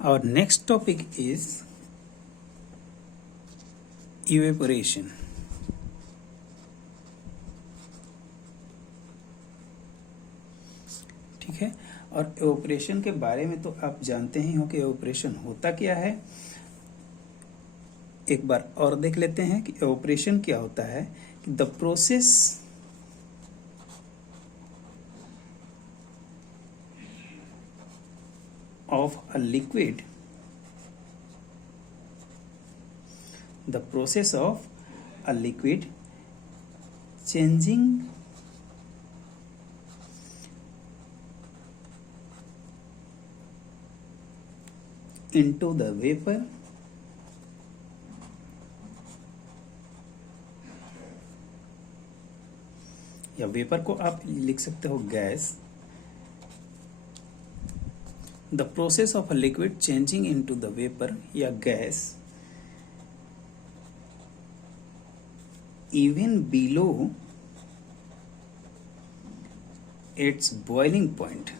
Our next topic is evaporation. ठीक है, और एवोपरेशन के बारे में तो आप जानते ही हो कि एवोपरेशन होता क्या है। एक बार और देख लेते हैं कि एवोपरेशन क्या होता है। The process of a liquid, the process of a liquid changing into the vapor या वेपर को आप लिख सकते हो gas. The process of a liquid changing into the vapor या gas even below its boiling point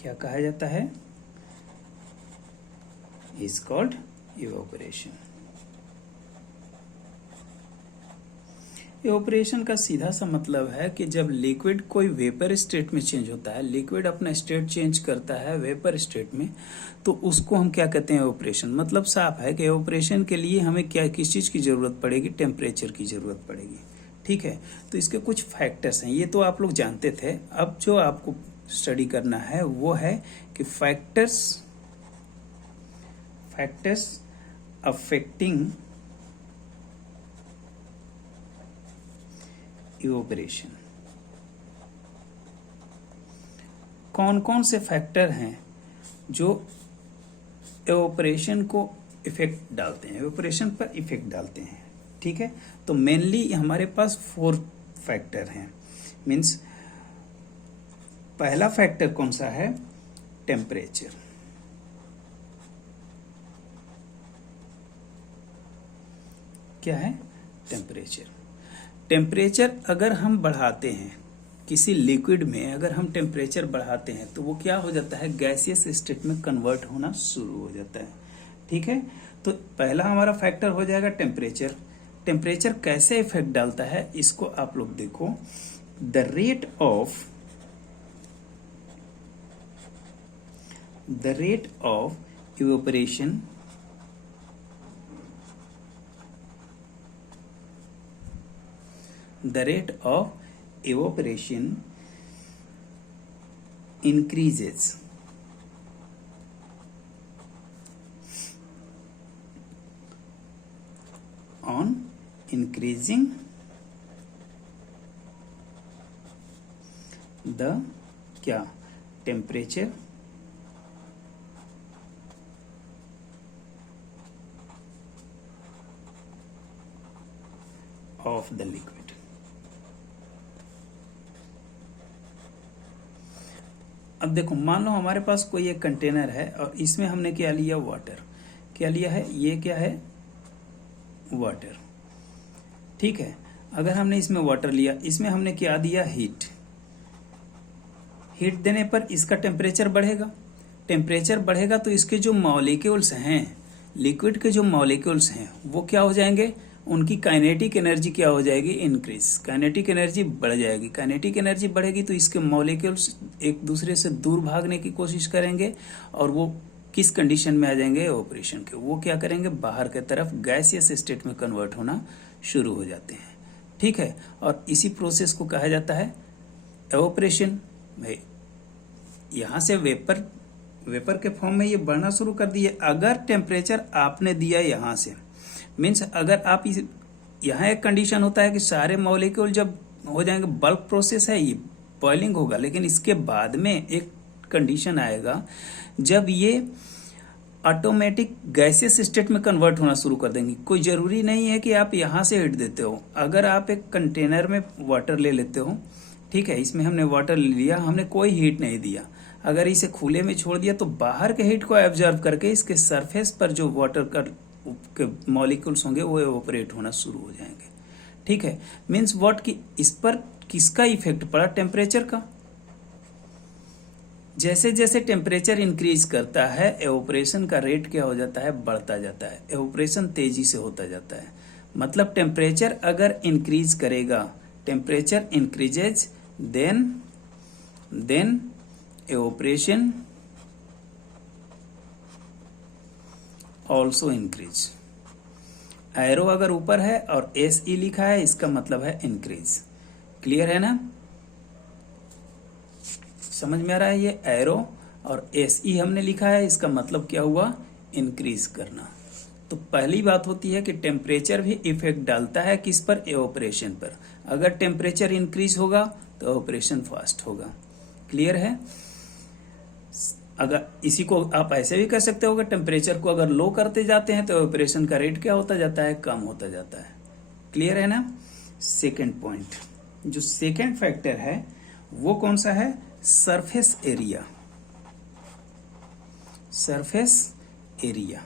क्या कहा जाता है? is called evaporation। एवोपरेशन का सीधा सा मतलब है कि जब लिक्विड कोई वेपर स्टेट में चेंज होता है, लिक्विड अपना स्टेट चेंज करता है वेपर स्टेट में, तो उसको हम क्या कहते हैं? एवोपरेशन। मतलब साफ है कि एवोपरेशन के लिए हमें क्या किस चीज़ की ज़रूरत पड़ेगी? टेम्परेचर की ज़रूरत पड़ेगी। ठीक है, तो इसके कुछ फैक्टर्स हैं, ये तो आप लोग जानते थे। अब जो आपको स्टडी करना है वो है कि फैक्टर्स अफेक्टिंग इवोपरेशन। कौन कौन से फैक्टर हैं जो इवोपरेशन को इफेक्ट डालते हैं, इवोपरेशन पर इफेक्ट डालते हैं? ठीक है, तो मेनली हमारे पास 4 फैक्टर हैं। मीन्स पहला फैक्टर कौन सा है? टेम्परेचर। क्या है? टेम्परेचर। टेम्परेचर अगर हम बढ़ाते हैं किसी लिक्विड में, अगर हम टेम्परेचर बढ़ाते हैं तो वो क्या हो जाता है? गैसियस स्टेट में कन्वर्ट होना शुरू हो जाता है। ठीक है, तो पहला हमारा फैक्टर हो जाएगा टेम्परेचर। टेम्परेचर कैसे इफेक्ट डालता है इसको आप लोग देखो। The rate of evaporation increases on increasing the क्या? Temperature of the liquid. अब देखो, मान लो हमारे पास कोई एक कंटेनर है और इसमें हमने क्या लिया? वाटर। क्या लिया है? ये क्या है? वाटर। ठीक है, अगर हमने इसमें वाटर लिया, इसमें हमने क्या दिया? हीट। हीट देने पर इसका टेम्परेचर बढ़ेगा। टेम्परेचर बढ़ेगा तो इसके जो मॉलिक्यूल्स हैं, लिक्विड के जो मॉलिक्यूल्स हैं, वो क्या हो जाएंगे? उनकी काइनेटिक एनर्जी क्या हो जाएगी? इंक्रीज। काइनेटिक एनर्जी बढ़ जाएगी। काइनेटिक एनर्जी बढ़ेगी तो इसके मॉलिक्यूल्स एक दूसरे से दूर भागने की कोशिश करेंगे और वो किस कंडीशन में आ जाएंगे? एवोपरेशन के। वो क्या करेंगे? बाहर की तरफ गैसियस स्टेट में कन्वर्ट होना शुरू हो जाते हैं। ठीक है, और इसी प्रोसेस को कहा जाता है एवोपरेशन। भाई यहाँ से वेपर के फॉर्म में ये बढ़ना शुरू कर दिए। अगर टेम्परेचर आपने दिया यहाँ से, मीन्स अगर आप यहाँ एक कंडीशन होता है कि सारे मॉलिक्यूल जब हो जाएंगे, बल्क प्रोसेस है, ये बॉइलिंग होगा, लेकिन इसके बाद में एक कंडीशन आएगा जब ये ऑटोमेटिक गैसियस स्टेट में कन्वर्ट होना शुरू कर देंगी। कोई जरूरी नहीं है कि आप यहाँ से हीट देते हो। अगर आप एक कंटेनर में वाटर ले लेते हो, ठीक है, इसमें हमने वाटर ले लिया, हमने कोई हीट नहीं दिया, अगर इसे खुले में छोड़ दिया तो बाहर के हीट को एब्जॉर्ब करके इसके सरफेस पर जो वाटर का मॉलिक्यूल्स होंगे वो एवोपरेट होना शुरू हो जाएंगे। ठीक है, मीन्स व्हाट कि इस पर किसका इफेक्ट पड़ा, टेम्परेचर का। जैसे जैसे टेम्परेचर इंक्रीज करता है एवोपरेशन का रेट क्या हो जाता है, बढ़ता जाता है, एवोपरेशन तेजी से होता जाता है। मतलब टेम्परेचर अगर इंक्रीज करेगा, temperature increases then evaporation also increase. Arrow अगर ऊपर है और एस ई लिखा है, इसका मतलब है इंक्रीज। क्लियर है ना, समझ में आ रहा है। ये एरो और एस ई हमने लिखा है, इसका मतलब क्या हुआ, इंक्रीज करना। तो पहली बात होती है कि टेम्परेचर भी इफेक्ट डालता है किस पर, एवोपरेशन पर। अगर टेम्परेचर इंक्रीज होगा तो एवोपरेशन फास्ट होगा। क्लियर है। अगर इसी को आप ऐसे भी कह सकते हो कि टेम्परेचर को अगर लो करते जाते हैं तो एवोपरेशन का रेट क्या होता जाता है, कम होता जाता है। क्लियर है ना। सेकेंड पॉइंट, जो सेकेंड फैक्टर है वो कौन सा है, सरफेस एरिया। Surface area.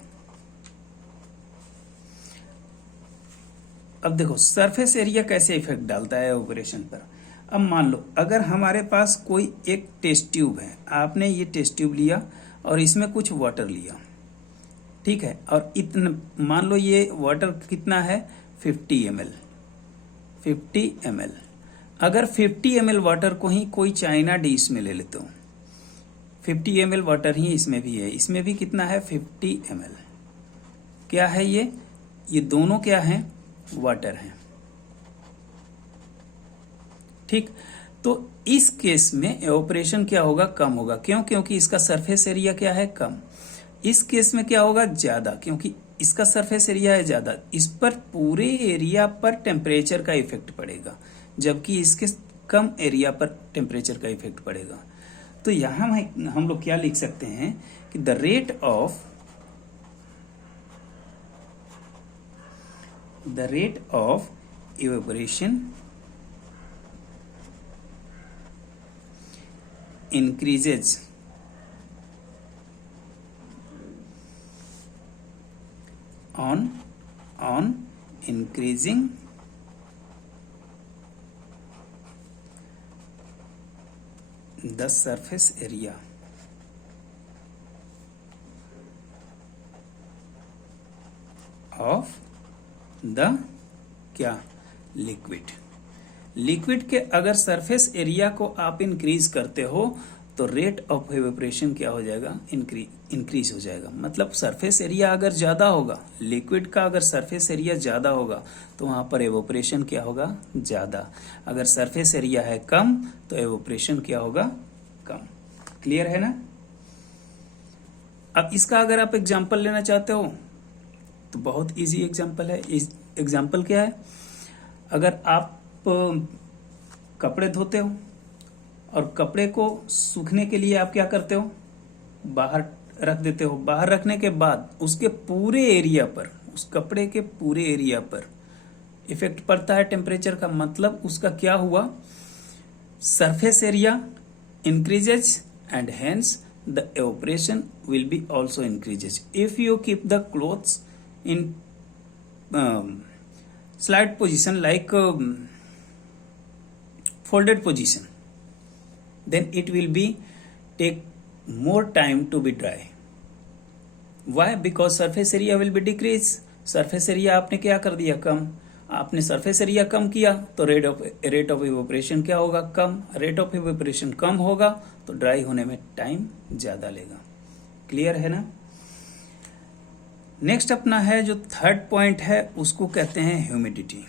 अब देखो सरफेस एरिया कैसे इफेक्ट डालता है एवोपरेशन पर। अब मान लो अगर हमारे पास कोई एक टेस्ट ट्यूब है, आपने ये टेस्ट ट्यूब लिया और इसमें कुछ वाटर लिया, ठीक है, और इतना मान लो ये वाटर कितना है 50 ml। 50 ml, अगर 50 ml वाटर को ही कोई चाइना डिश में ले लेते हो, 50 ml वाटर ही इसमें भी है, इसमें भी कितना है 50 ml। क्या है ये दोनों क्या है, वाटर है। ठीक, तो इस केस में एवोपरेशन क्या होगा, कम होगा। क्यों, क्योंकि इसका सरफेस एरिया क्या है, कम। इस केस में क्या होगा, ज्यादा, क्योंकि इसका सरफेस एरिया है ज्यादा। इस पर पूरे एरिया पर टेम्परेचर का इफेक्ट पड़ेगा, जबकि इसके कम एरिया पर टेम्परेचर का इफेक्ट पड़ेगा। तो यहां हम लोग क्या लिख सकते हैं कि the rate of evaporation increases on increasing the surface area of the क्या, लिक्विड के अगर सरफेस एरिया को आप इंक्रीज करते हो तो रेट ऑफ इवेपोरेशन क्या हो जाएगा, इंक्रीज हो जाएगा। मतलब सरफेस एरिया अगर ज्यादा होगा, लिक्विड का अगर सरफेस एरिया ज्यादा होगा तो वहां पर इवेपोरेशन क्या होगा, ज्यादा। अगर सरफेस एरिया है कम तो इवेपोरेशन क्या होगा, कम। क्लियर है ना। अब इसका अगर आप एग्जाम्पल लेना चाहते हो तो बहुत इजी एग्जाम्पल है। एग्जाम्पल क्या है, अगर आप कपड़े धोते हो और कपड़े को सूखने के लिए आप क्या करते हो, बाहर रख देते हो। बाहर रखने के बाद उसके पूरे एरिया पर, उस कपड़े के पूरे एरिया पर इफेक्ट पड़ता है टेम्परेचर का। मतलब उसका क्या हुआ, surface area increases and hence the evaporation will be also increases. If you keep the clothes in slide position like folded position, then it will be take more time to be dry. Why? Because surface area will be decrease. surface area आपने क्या कर दिया, कम। आपने surface area कम किया तो rate of evaporation क्या होगा, कम। rate of evaporation कम होगा तो ड्राई होने में टाइम ज्यादा लेगा। क्लियर है ना। नेक्स्ट अपना है जो थर्ड पॉइंट है, उसको कहते हैं ह्यूमिडिटी।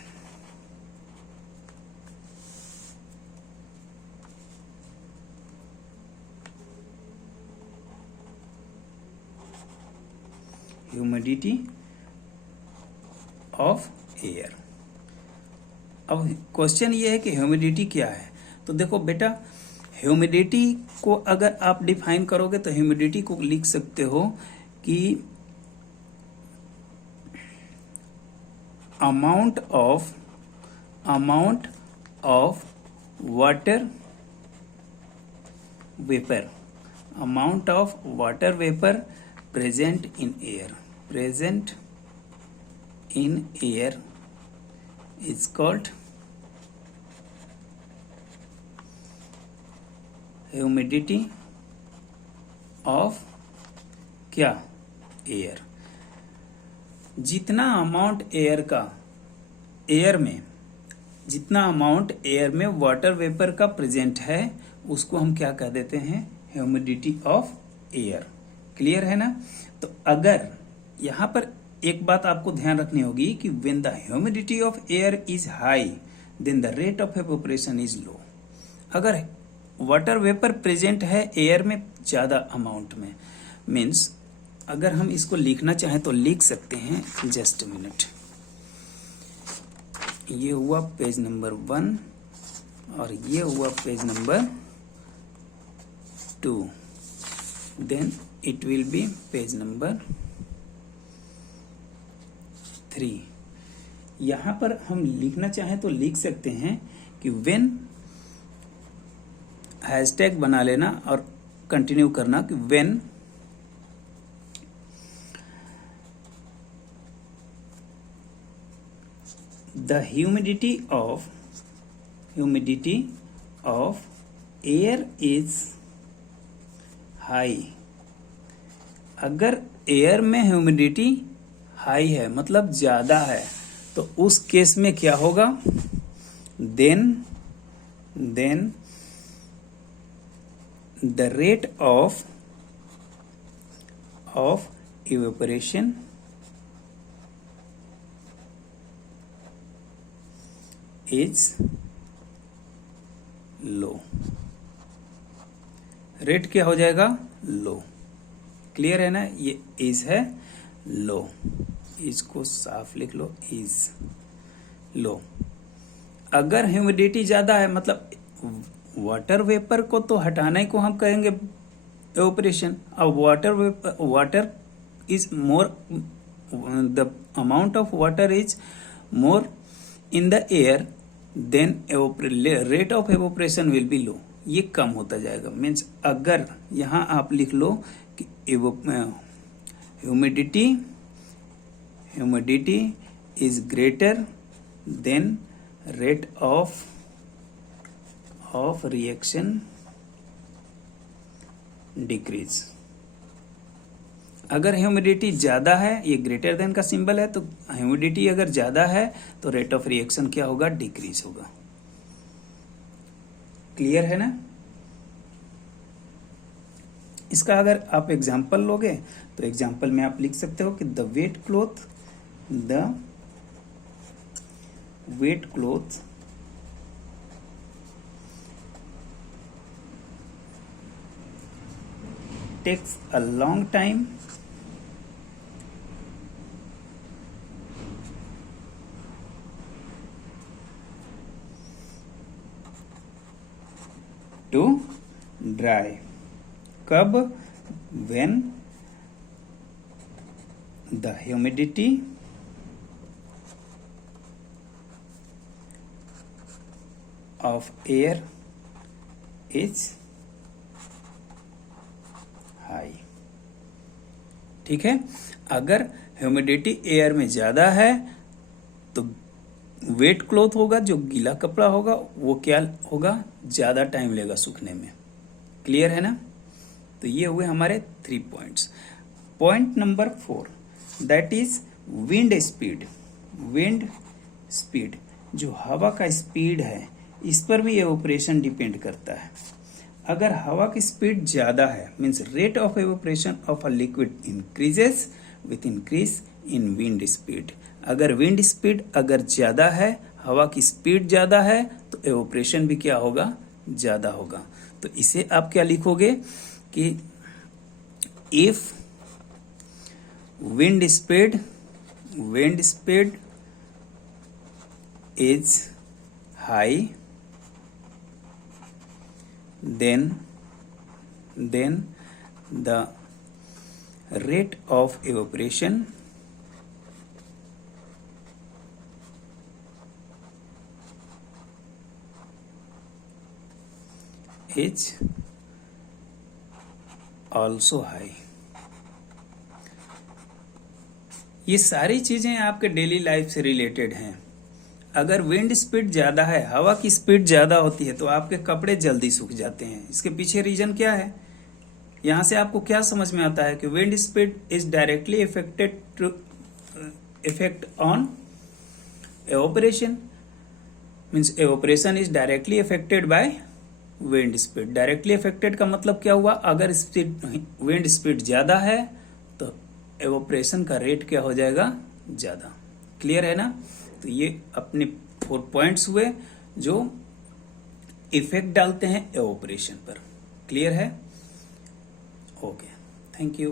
Humidity of air. अब क्वेश्चन ये है कि ह्यूमिडिटी क्या है। तो देखो बेटा, ह्यूमिडिटी को अगर आप डिफाइन करोगे तो ह्यूमिडिटी को लिख सकते हो कि amount of water vapour, amount of water vapour present in air is called humidity of क्या? एयर। जितना अमाउंट एयर में वाटर वेपर का प्रेजेंट है उसको हम क्या कह देते हैं? Humidity of air. क्लियर है ना? तो अगर यहां पर एक बात आपको ध्यान रखनी होगी कि when the humidity of air is high then the rate of evaporation is low. अगर वाटर वेपर प्रेजेंट है एयर में ज्यादा अमाउंट में, मीन्स अगर हम इसको लिखना चाहें तो लिख सकते हैं। जस्ट मिनट, ये हुआ पेज नंबर 1 और ये हुआ page number 2, then it will be page number 3। यहां पर हम लिखना चाहें तो लिख सकते हैं कि व्हेन, हैशटैग बना लेना और कंटिन्यू करना कि when the humidity of air is high. अगर एयर में ह्यूमिडिटी हाई है मतलब ज्यादा है तो उस केस में क्या होगा? Then the rate of evaporation is low। रेट क्या हो जाएगा? लो। क्लियर है ना? ये इज है लो, इसको साफ लिख लो, इज लो। अगर ह्यूमिडिटी ज्यादा है मतलब वाटर वेपर को तो हटाना ही को हम कहेंगे एवापोरेशन। अब water is more, the amount of water is more in the air, then rate of evaporation will be low. ये कम होता जाएगा। मीन्स अगर यहां आप लिख लो कि humidity is greater than rate of reaction decrease. अगर ह्यूमिडिटी ज्यादा है, ये ग्रेटर देन का सिंबल है, तो ह्यूमिडिटी अगर ज्यादा है तो रेट ऑफ रिएक्शन क्या होगा? डिक्रीज होगा। क्लियर है ना? इसका अगर आप एग्जांपल लोगे तो एग्जांपल में आप लिख सकते हो कि the wet cloth takes a long time to dry। कब? when the humidity of air is high. ठीक है? अगर ह्यूमिडिटी एयर में ज्यादा है तो वेट क्लॉथ होगा, जो गीला कपड़ा होगा वो क्या होगा? ज्यादा टाइम लेगा सूखने में। क्लियर है ना? तो ये हुए हमारे 3 points. Point number 4 that is wind speed. जो हवा का स्पीड है इस पर भी एवापोरेशन डिपेंड करता है। अगर हवा की स्पीड ज्यादा है means rate of evaporation of a liquid increases with increase in wind speed. अगर विंड स्पीड अगर ज्यादा है, हवा की स्पीड ज्यादा है तो एवापोरेशन भी क्या होगा? ज्यादा होगा। तो इसे आप क्या लिखोगे कि if wind speed is high then the rate of evaporation is also high। ये सारी चीजें आपके डेली लाइफ से रिलेटेड हैं। अगर विंड स्पीड ज्यादा है, हवा की स्पीड ज्यादा होती है, तो आपके कपड़े जल्दी सूख जाते हैं। इसके पीछे रीजन क्या है? यहां से आपको क्या समझ में आता है कि wind speed is directly effect on evaporation, means evaporation is directly affected by wind speed. Directly affected का मतलब क्या हुआ? अगर विंड स्पीड ज्यादा है तो एवोपरेशन का रेट क्या हो जाएगा? ज्यादा। क्लियर है ना? तो ये अपने 4 पॉइंट्स हुए जो इफेक्ट डालते हैं एवोपरेशन पर। क्लियर है? Okay, thank you.